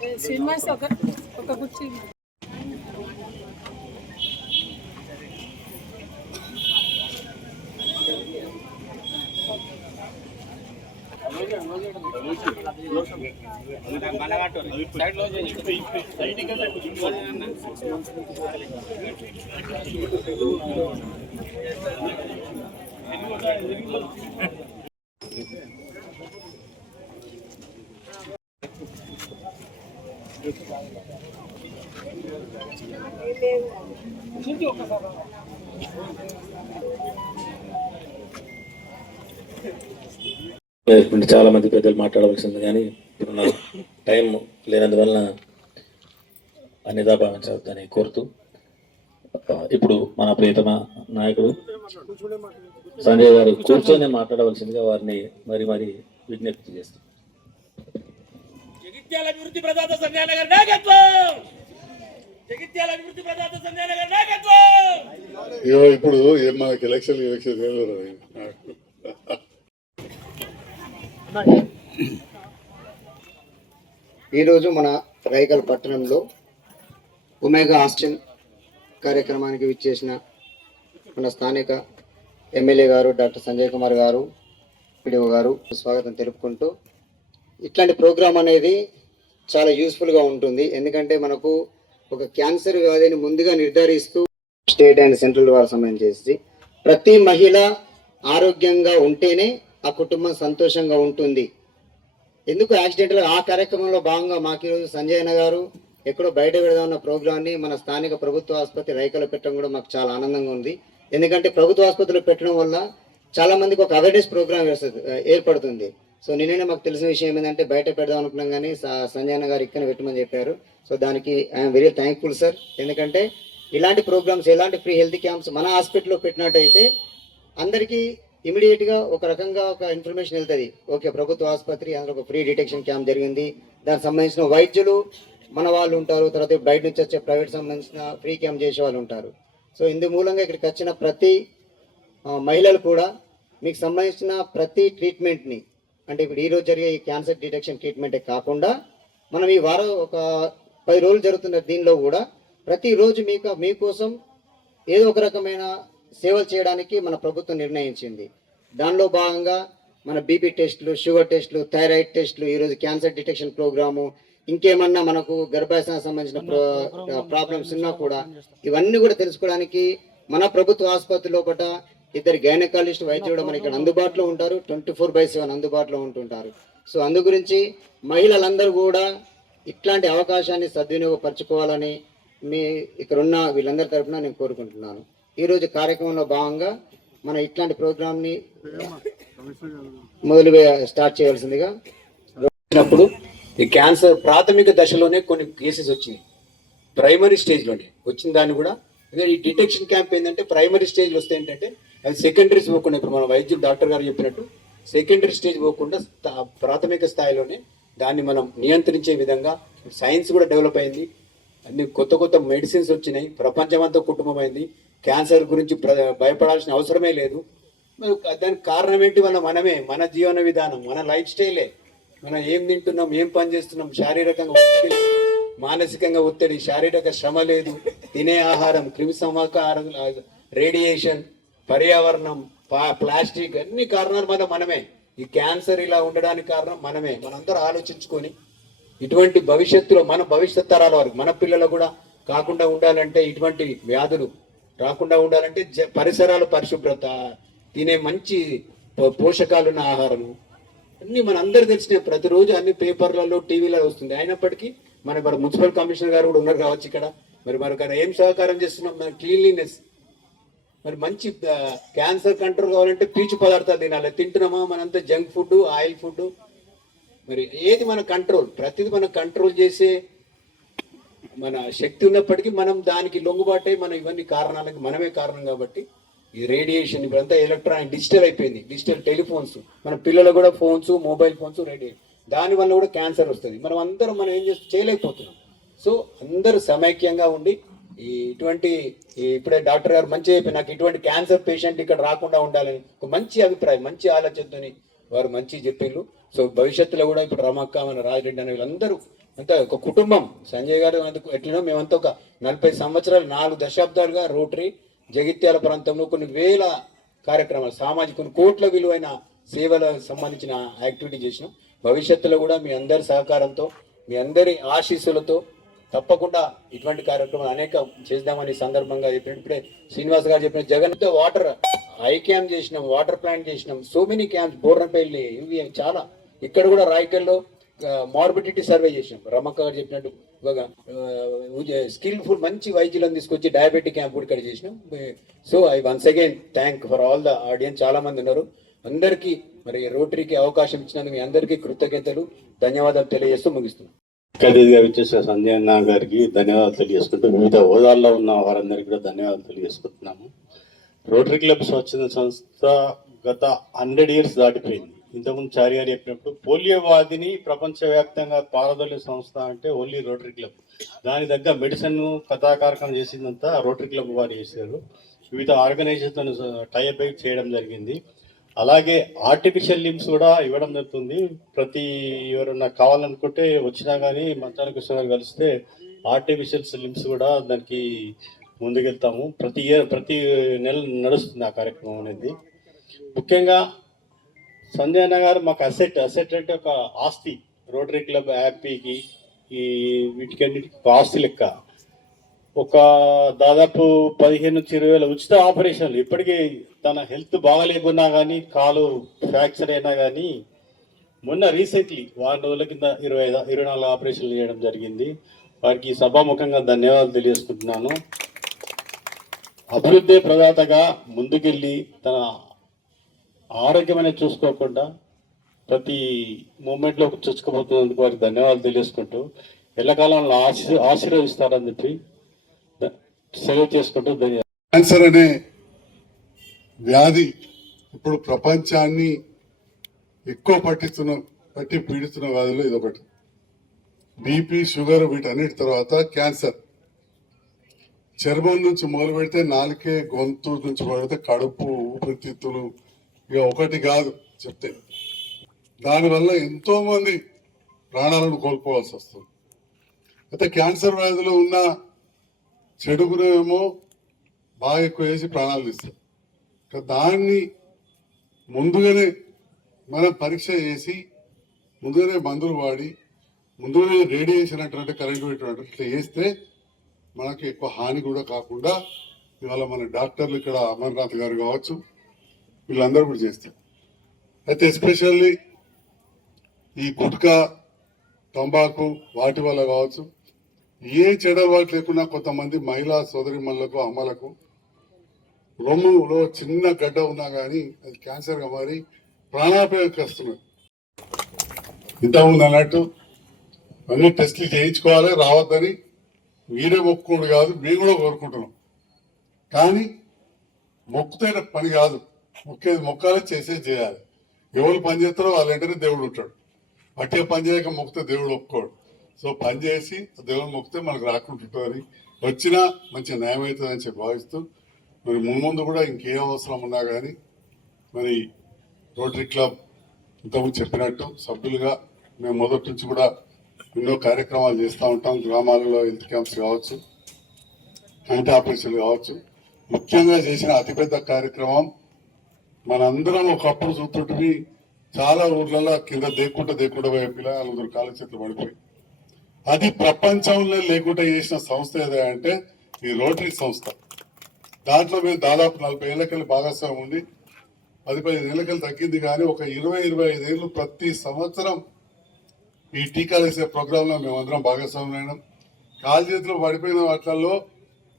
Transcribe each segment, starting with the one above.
ఏ, శ్రీనివాస్ ఒక ఒక కుర్చీ ఇప్పుడు చాలా మంది పెద్దలు మాట్లాడవలసింది కానీ ఇప్పుడు నా టైం లేనందువలన అన్నిదా భావించవద్దని కోరుతూ ఇప్పుడు మన ప్రియతమ నాయకుడు సంజయ్ గారు కూర్చొని మాట్లాడవలసిందిగా వారిని మరి మరి విజ్ఞప్తి చేస్తాం. జగిత్యాల అభివృద్ధి ప్రదాత సంజయ్ నగర్ నాయకత్వం! జగిత్యాల అభివృద్ధి ప్రదాత సంజయ్ నగర్ ఇప్పుడు ఏం మనకి ఎలక్షన్ ఎలక్షన్ ఈరోజు మన రైకల్ పట్టణంలో ఉమేగా హాస్టల్ కార్యక్రమానికి విచ్చేసిన మన స్థానిక ఎమ్మెల్యే గారు డాక్టర్ సంజయ్ కుమార్ గారు పిడిఓ గారు స్వాగతం తెలుపుకుంటూ ఇట్లాంటి ప్రోగ్రాం అనేది చాలా యూస్ఫుల్గా ఉంటుంది. ఎందుకంటే మనకు ఒక క్యాన్సర్ వ్యాధిని ముందుగా నిర్ధారిస్తూ స్టేట్ అండ్ సెంట్రల్ వారికి సంబంధించి ప్రతి మహిళ ఆరోగ్యంగా ఉంటేనే ఆ కుటుంబం సంతోషంగా ఉంటుంది. ఎందుకు యాక్సిడెంట్లు ఆ కార్యక్రమంలో భాగంగా మాకు ఈరోజు సంజయన గారు ఎక్కడో బయట పెడదామన్న ప్రోగ్రాన్ని మన స్థానిక ప్రభుత్వ ఆసుపత్రి రైకలో పెట్టడం కూడా మాకు చాలా ఆనందంగా ఉంది. ఎందుకంటే ప్రభుత్వ ఆసుపత్రిలో పెట్టడం వల్ల చాలా మందికి ఒక అవేర్నెస్ ప్రోగ్రామ్ ఏర్పడుతుంది. సో నిన్ననే మాకు తెలిసిన విషయం ఏంటంటే బయట పెడదాం అనుకున్నాం కానీ సంజయన గారు ఇక్కడ పెట్టమని చెప్పారు. సో దానికి ఐఎమ్ వెరీ థ్యాంక్ఫుల్ సార్ ఎందుకంటే ఇలాంటి ప్రోగ్రామ్స్ ఎలాంటి ఫ్రీ హెల్త్ క్యాంప్స్ మన హాస్పిటల్లో పెట్టినట్టయితే అందరికీ ఇమీడియట్గా ఒక రకంగా ఒక ఇన్ఫర్మేషన్ వెళ్తుంది. ఓకే ప్రభుత్వ ఆసుపత్రి అందులో ఒక ఫ్రీ డిటెక్షన్ క్యాంప్ జరిగింది. దానికి సంబంధించిన వైద్యులు మన వాళ్ళు ఉంటారు తర్వాత బయట నుంచి వచ్చే ప్రైవేట్ సంబంధించిన ఫ్రీ క్యాంప్ చేసే వాళ్ళు ఉంటారు. సో ఇందు మూలంగా ఇక్కడికి వచ్చిన ప్రతి మహిళలు కూడా మీకు సంబంధించిన ప్రతి ట్రీట్మెంట్ని అంటే ఇప్పుడు ఈ రోజు జరిగే ఈ క్యాన్సర్ డిటెక్షన్ ట్రీట్మెంటే కాకుండా మనం ఈ వారం ఒక పది రోజులు జరుగుతున్న దీనిలో కూడా ప్రతిరోజు మీకు మీకోసం ఏదో ఒక రకమైన సేవలు చేయడానికి మన ప్రభుత్వం నిర్ణయించింది. దానిలో భాగంగా మన బీపీ టెస్టులు షుగర్ టెస్టులు థైరాయిడ్ టెస్టులు ఈరోజు క్యాన్సర్ డిటెక్షన్ ప్రోగ్రాము ఇంకేమన్నా మనకు గర్భాశయానికి సంబంధించిన ప్రాబ్లమ్స్ ఉన్నా కూడా ఇవన్నీ కూడా తెలుసుకోవడానికి మన ప్రభుత్వ ఆసుపత్రి లోపల ఇద్దరు గైనకాలజిస్ట్ వైద్యులు కూడా మనకి ఇక్కడ అందుబాటులో ఉంటారు. ట్వంటీ ఫోర్ బై సెవెన్ అందుబాటులో ఉంటుంటారు. సో అందు గురించి మహిళలందరూ కూడా ఇట్లాంటి అవకాశాన్ని సద్వినియోగపరచుకోవాలని మీ ఇక్కడున్న వీళ్ళందరి తరఫున నేను కోరుకుంటున్నాను. ఈరోజు కార్యక్రమంలో భాగంగా మనం ఇట్లాంటి ప్రోగ్రామ్ని మొదలు స్టార్ట్ చేయాల్సిందిగా వచ్చినప్పుడు ఈ క్యాన్సర్ ప్రాథమిక దశలోనే కొన్ని కేసెస్ వచ్చినాయి. ప్రైమరీ స్టేజ్లోనే వచ్చిన దాన్ని కూడా. ఈ డిటెక్షన్ క్యాంప్ ఏంటంటే ప్రైమరీ స్టేజ్లో వస్తే ఏంటంటే అది సెకండరీస్ పోకుండా ఇప్పుడు మన వైద్యులు డాక్టర్ గారు చెప్పినట్టు సెకండరీ స్టేజ్ పోకుండా ప్రాథమిక స్థాయిలోనే దాన్ని మనం నియంత్రించే విధంగా సైన్స్ కూడా డెవలప్ అయింది. అన్ని కొత్త కొత్త మెడిసిన్స్ వచ్చినాయి. ప్రపంచమంతా కుటుంబమైంది. క్యాన్సర్ గురించి భయపడాల్సిన అవసరమే లేదు. మరి దానికి కారణం ఏంటి? మన మనమే మన జీవన విధానం మన లైఫ్ స్టైలే మనం ఏం తింటున్నాం ఏం పని చేస్తున్నాం శారీరకంగా ఒత్తిడి మానసికంగా ఒత్తిడి శారీరక శ్రమ లేదు. తినే ఆహారం క్రిమి సంహారం రేడియేషన్ పర్యావరణం ప్లాస్టిక్ అన్ని కారణాలు మన మనమే. ఈ క్యాన్సర్ ఇలా ఉండడానికి కారణం మనమే. మనందరూ ఆలోచించుకొని ఇటువంటి భవిష్యత్తులో మన భవిష్యత్ తరాల వారికి మన పిల్లలు కూడా కాకుండా ఉండాలంటే ఇటువంటి వ్యాధులు రాకుండా ఉండాలంటే జ- పరిసరాల పరిశుభ్రత తినే మంచి పోషకాలున్న ఆహారము. అన్ని మన అందరు తెలిసిన ప్రతిరోజు అన్ని పేపర్లలో టీవీలో వస్తుంది. అయినప్పటికీ మన మరి మున్సిపల్ కమిషనర్ గారు కూడా ఉన్నారు కావచ్చు ఇక్కడ. మరి మరి ఏం సహకారం చేస్తున్నాం? మన క్లీన్లీనెస్. మరి మంచి క్యాన్సర్ కంట్రోల్ కావాలంటే పీచు పదార్థాలు తినాలి. తింటున్నామా? మనంతా జంక్ ఫుడ్ ఆయిల్ ఫుడ్ మరి ఏది మన కంట్రోల్? ప్రతిది మనం కంట్రోల్ చేసే మన శక్తి ఉన్నప్పటికీ మనం దానికి లొంగుబాటే మనం ఇవన్నీ కారణాలకి మనమే కారణం కాబట్టి ఈ రేడియేషన్ ఇప్పుడంతా ఎలక్ట్రానిక్ డిజిటల్ అయిపోయింది. డిజిటల్ టెలిఫోన్స్ మన పిల్లలు కూడా ఫోన్స్ మొబైల్ ఫోన్స్ రేడియేషన్ దాని వల్ల కూడా క్యాన్సర్ వస్తుంది. మనం అందరం మనం ఏం చేస్తూ చేయలేకపోతున్నాం. సో అందరూ సమైక్యంగా ఉండి ఈ ఇటువంటి ఇప్పుడే డాక్టర్ గారు మంచి చెప్పి నాకు ఇటువంటి క్యాన్సర్ పేషెంట్ ఇక్కడ రాకుండా ఉండాలని ఒక మంచి అభిప్రాయం మంచి ఆలోచనతోని వారు మంచి చెప్పిండ్రు సో భవిష్యత్తులో కూడా ఇప్పుడు రమక్క మన రాజరెడ్డి అనే వీళ్ళందరూ అంతా ఒక కుటుంబం. సంజయ్ గారు అందుకు ఎట్లనో మేమంతా ఒక నలభై సంవత్సరాలు నాలుగు దశాబ్దాలుగా రోటరీ జగిత్యాల ప్రాంతంలో కొన్ని వేల కార్యక్రమాలు సామాజిక కొన్ని కోట్ల విలువైన సేవలకు సంబంధించిన యాక్టివిటీ చేసినాం. భవిష్యత్తులో కూడా మీ అందరి సహకారంతో మీ అందరి ఆశీస్సులతో తప్పకుండా ఇటువంటి కార్యక్రమాలు అనేక చేద్దామని సందర్భంగా చెప్పినప్పుడే శ్రీనివాస్ గారు చెప్పిన జగన్తో వాటర్ ఐ క్యాంప్ చేసినాం వాటర్ ప్లాంట్ చేసినాం. సో మెనీ క్యాంప్స్ బోర్నపల్లి ఇవి చాలా. ఇక్కడ కూడా రాయకల్లో మార్బిడిటీ సర్వే చేసినాం. రమక్క గారు చెప్పినట్టు స్కిల్ఫుల్ మంచి వైద్యులను తీసుకొచ్చి డయాబెటిక్ క్యాంప్ కూడా ఇక్కడ చేసినాం. So I once again thank for all the audience చాలా మంది ఉన్నారు. అందరికీ మరి రోటరీకి అవకాశం ఇచ్చినందుకు మీ అందరికీ కృతజ్ఞతలు. ధన్యవాదాలు తెలియజేస్తూ ముగిస్తున్నాం. ఖరీదుగా అతిథిగా సంజయ్ అన్న గారికి ధన్యవాదాలు తెలియజేసుకుంటూ వివిధ హోదాల్లో ఉన్న వారందరికీ కూడా ధన్యవాదాలు తెలియజేసుకుంటున్నాము. రోటరీ క్లబ్ స్వచ్ఛంద సంస్థ గత హండ్రెడ్ ఇయర్స్ దాటిపోయింది. ఇంతకుముందు చారి గారు చెప్పినప్పుడు పోలియో వ్యాధిని ప్రపంచవ్యాప్తంగా పారదోలే సంస్థ అంటే ఓన్లీ రోటరీ క్లబ్ దాని దగ్గర మెడిసిన్ కథాకారకం చేసిందంతా రోటరీ క్లబ్ వారు చేశారు. వివిధ ఆర్గనైజేషన్ టైప్ అయి చేయడం జరిగింది. అలాగే ఆర్టిఫిషియల్ లిమ్స్ కూడా ఇవ్వడం జరుగుతుంది. ప్రతి ఎవరన్నా కావాలనుకుంటే వచ్చినా కానీ మంచాల కృష్ణ గారు కలిస్తే ఆర్టిఫిషియల్ లిమ్స్ కూడా దానికి ముందుకెళ్తాము. ప్రతి ఇయర్ ప్రతి నెల నడుస్తుంది ఆ కార్యక్రమం అనేది. ముఖ్యంగా సంజయ్ అన్న గారు మాకు అసెట్ అసెట్ అంటే ఒక ఆస్తి. రోటరీ క్లబ్ హ్యాపీకి ఈ వీటికన్నిటికి ఒక ఆస్తి లెక్క. ఒక దాదాపు పదిహేను నుంచి ఇరవై వేల ఉచిత ఆపరేషన్లు. ఇప్పటికీ తన హెల్త్ బాగాలేకున్నా కానీ కాలు ఫ్రాక్చర్ అయినా కానీ మొన్న రీసెంట్లీ వారం రోజుల కింద ఇరవై ఐదు ఇరవై నాలుగు ఆపరేషన్లు చేయడం జరిగింది. వారికి సభాముఖంగా ధన్యవాదాలు తెలియజేసుకుంటున్నాను. అభివృద్ధి ప్రదాతగా ముందుకెళ్ళి తన ఆరోగ్యం అనేది చూసుకోకుండా ప్రతి మూమెంట్లో చూసుకోబోతున్నందుకు వారికి ధన్యవాదాలు తెలియజేసుకుంటూ ఎల్లకాలంలో ఆశీ ఆశీర్వదిస్తారని చెప్పి ద- సెలవు చేసుకుంటూ ధన్యవాదాలు క్యాన్సర్ అనే వ్యాధి ఇప్పుడు ప్రపంచాన్ని ఎక్కువ పట్టిస్తున్న పట్టి పీడిస్తున్న వ్యాధులు ఇదొకటి. బీపీ షుగర్ వీటన్నిటి తర్వాత క్యాన్సర్. చర్మం నుంచి మొదలు పెడితే నాలుకే గొంతు నుంచి మొదలు కడుపు ఊపిరితిత్తులు ఇక ఒకటి కాదు చెప్తే. దానివల్ల ఎంతో మంది ప్రాణాలను కోల్పోవాల్సి వస్తుంది. అయితే క్యాన్సర్ వ్యాధిలో ఉన్న చెడుగునేమో బాగా ఎక్కువ వేసి ప్రాణాలు తీస్తారు ఇక దాన్ని ముందుగానే మనం పరీక్ష చేసి ముందుగానే మందులు వాడి ముందుగానే రేడియేషన్ అటువంటి కరెంట్ పెట్టినట్టు ఇట్లా చేస్తే మనకి ఎక్కువ హాని కూడా కాకుండా ఇవాళ మన డాక్టర్లు ఇక్కడ అమర్నాథ్ గారు కావచ్చు వీళ్ళందరూ కూడా చేస్తారు. అయితే ఎస్పెషల్లీ ఈ గుట్కా తంబాకు వాటి వల్ల కావచ్చు ఏ చెడ అలవాటు లేకుండా కొంతమంది మహిళా సోదరిమణులకు అమ్మలకు రొమ్ములో చిన్న గడ్డ ఉన్నా కానీ అది క్యాన్సర్గా మారి ప్రాణాపాయకు వస్తున్నది ఇంతకుముందు అన్నట్టు అన్ని టెస్టులు చేయించుకోవాలి రావద్దని మీరే మొక్కుకోండి కాదు మేము కూడా కోరుకుంటున్నాం. కానీ మొక్కుతైన పని కాదు. మొక్కేది మొక్కాలే చేసేది చేయాలి. ఎవరు పని చేస్తారో వాళ్ళంటనే దేవుడు ఉంటాడు. అట్టే పని చేయక మొక్కితే దేవుడు ఒప్పుకోడు. సో పని చేసి దేవుడు మొక్కితే మనకు రాకుంటుంటుంది వచ్చినా మంచి న్యాయం అవుతుందని చెప్పి భావిస్తూ మరి ముందు కూడా ఇంకేం అవసరం ఉన్నా కానీ మరి రోటరీ క్లబ్ ఇంతకుముందు చెప్పినట్టు సభ్యులుగా మేము మొదటి నుంచి కూడా ఎన్నో కార్యక్రమాలు చేస్తూ ఉంటాం. గ్రామాలలో హెల్త్ క్యాంప్స్ కావచ్చు కంటి ఆపరేషన్లు కావచ్చు. ముఖ్యంగా చేసిన అతిపెద్ద కార్యక్రమం మనందరం ఒకప్పుడు చూస్తుంటే చాలా ఊర్లలో కింద దేక్కుంటా దేక్కుంటా పోయే పిల్లలు కాలు చేతులు పడిపోయి. అది ప్రపంచంలో లేకుండా చేసిన సంస్థ ఏదంటే అంటే ఈ రోటరీ సంస్థ. దాంట్లో మేము దాదాపు నలభై ఏళ్ళకెళ్ళి భాగస్వామి ఉండి పది పదిహేను ఏళ్ళకెళ్ళి తగ్గింది కానీ ఒక ఇరవై ఇరవై ఐదేళ్ళు ప్రతి సంవత్సరం ఈ టీకాలు వేసే ప్రోగ్రాంలో మేమందరం భాగస్వామ్యం కాలు చేతిలో పడిపోయిన వాటిల్లో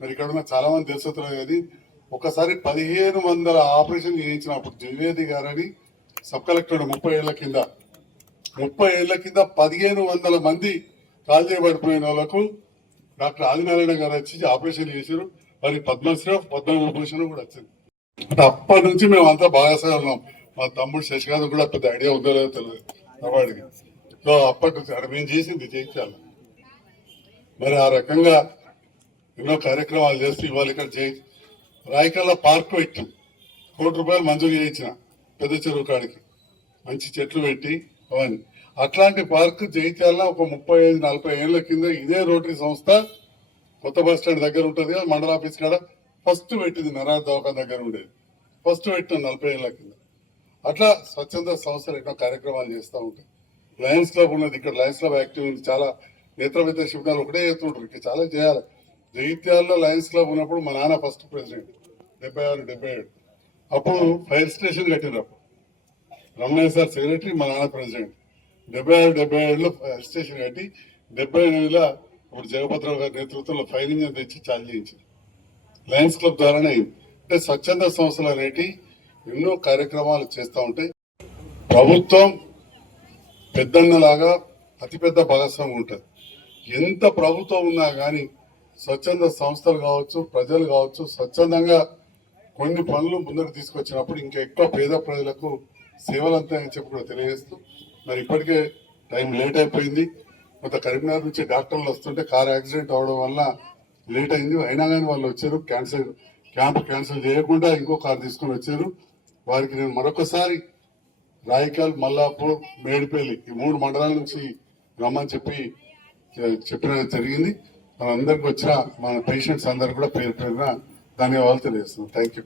మరి ఇక్కడ ఉన్న చాలా మంది తెలుసుతున్నారు కానీ ఒకసారి పదిహేను వందల ఆపరేషన్ చేయించినప్పుడు ద్వివేది గారని సబ్ కలెక్టర్ ముప్పై ఏళ్ళ కింద ముప్పై ఏళ్ళ కింద పదిహేను వందల మంది కాలు చేయబడిపోయిన వాళ్ళకు డాక్టర్ ఆదినారాయణ గారు వచ్చి ఆపరేషన్ చేశారు. మరి పద్మశ్రీ పద్మభూషణ్ కూడా వచ్చింది. అంటే అప్పటి నుంచి మేము అంతా బాగా ఉన్నాం. మా తమ్ముడు శశికాంత్ కూడా పెద్ద ఐడియా ఉందో లేదో తెలియదు. సో అప్పటి నుంచి అక్కడ మేము చేసింది జయించాలి మరి ఆ రకంగా ఎన్నో కార్యక్రమాలు చేస్తూ ఇవాళ ఇక్కడ చేయి రాయకల్లా పార్క్ పెట్టి కోటి రూపాయలు మంజూరు చేయించిన పెద్ద చెరువు కాడికి. మంచి చెట్లు పెట్టి అవన్నీ. అట్లాంటి పార్క్ జైత్యాల ఒక ముప్పై ఐదు నలభై ఏళ్ళ కింద ఇదే రోటరీ సంస్థ కొత్త బస్ స్టాండ్ దగ్గర ఉంటుంది మండల ఆఫీస్ కాడ ఫస్ట్ పెట్టింది నరాజ్ దవాఖాన్ దగ్గర ఉండేది. ఫస్ట్ పెట్టిన నలభై ఏళ్ళ కింద. అట్లా స్వచ్ఛంద సంస్థలు ఎన్నో కార్యక్రమాలు చేస్తూ ఉంటాయి. లయన్స్ క్లబ్ ఉన్నది. ఇక్కడ లయన్స్ క్లబ్ యాక్టివ్ ఉంది. చాలా నేత్ర విద్య శిబిరాలు ఒకటే చేస్తుంటారు. ఇక్కడ చాలా చేయాలి. జగిత్యాలలో లయన్స్ క్లబ్ ఉన్నప్పుడు మా నాన్న ఫస్ట్ ప్రెసిడెంట్ డెబ్బై ఆరు డెబ్బై ఏడు. అప్పుడు ఫైర్ స్టేషన్ కట్టినప్పుడు రమణయ్య సార్ సెక్రటరీ మా నాన్న ప్రెసిడెంట్ డెబ్బై ఆరు డెబ్బై ఏడులో ఫైర్ స్టేషన్ కట్టి డెబ్బై ఎనిమిదిలో ఇప్పుడు జగపతిరావు గారి నేతృత్వంలో ఫైర్ ఇంజన్ తెచ్చి చాలు చేయించింది లయన్స్ క్లబ్ ద్వారానే అయింది. అంటే స్వచ్ఛంద సంస్థలు అనేటి ఎన్నో కార్యక్రమాలు చేస్తూ ఉంటాయి. ప్రభుత్వం పెద్దన్నలాగా అతిపెద్ద భాగస్వామి ఉంటుంది. ఎంత ప్రభుత్వం ఉన్నా కానీ స్వచ్ఛంద సంస్థలు కావచ్చు ప్రజలు కావచ్చు స్వచ్ఛందంగా కొన్ని పనులు ముందుకు తీసుకొచ్చినప్పుడు ఇంకా ఎక్కువ పేద ప్రజలకు సేవలు అంతాయని చెప్పి కూడా తెలియజేస్తూ మరి ఇప్పటికే టైం లేట్ అయిపోయింది. కొంత కరీంనగర్ నుంచి డాక్టర్లు వస్తుంటే కార్ యాక్సిడెంట్ అవడం వల్ల లేట్ అయింది. అయినా కానీ వాళ్ళు వచ్చారు క్యాన్సిల్ క్యాంప్ క్యాన్సిల్ చేయకుండా ఇంకో కార్ తీసుకొని వచ్చారు. వారికి నేను మరొకసారి రాయకల్ మల్లాపూర్ మేడిపల్లి ఈ మూడు మండలాల నుంచి రమ్మని చెప్పి చెప్పిన జరిగింది. మనందరికి వచ్చిన మన పేషెంట్స్ అందరు కూడా పేరు పేరున ధన్యవాదాలు తెలియజేస్తున్నాం. Thank you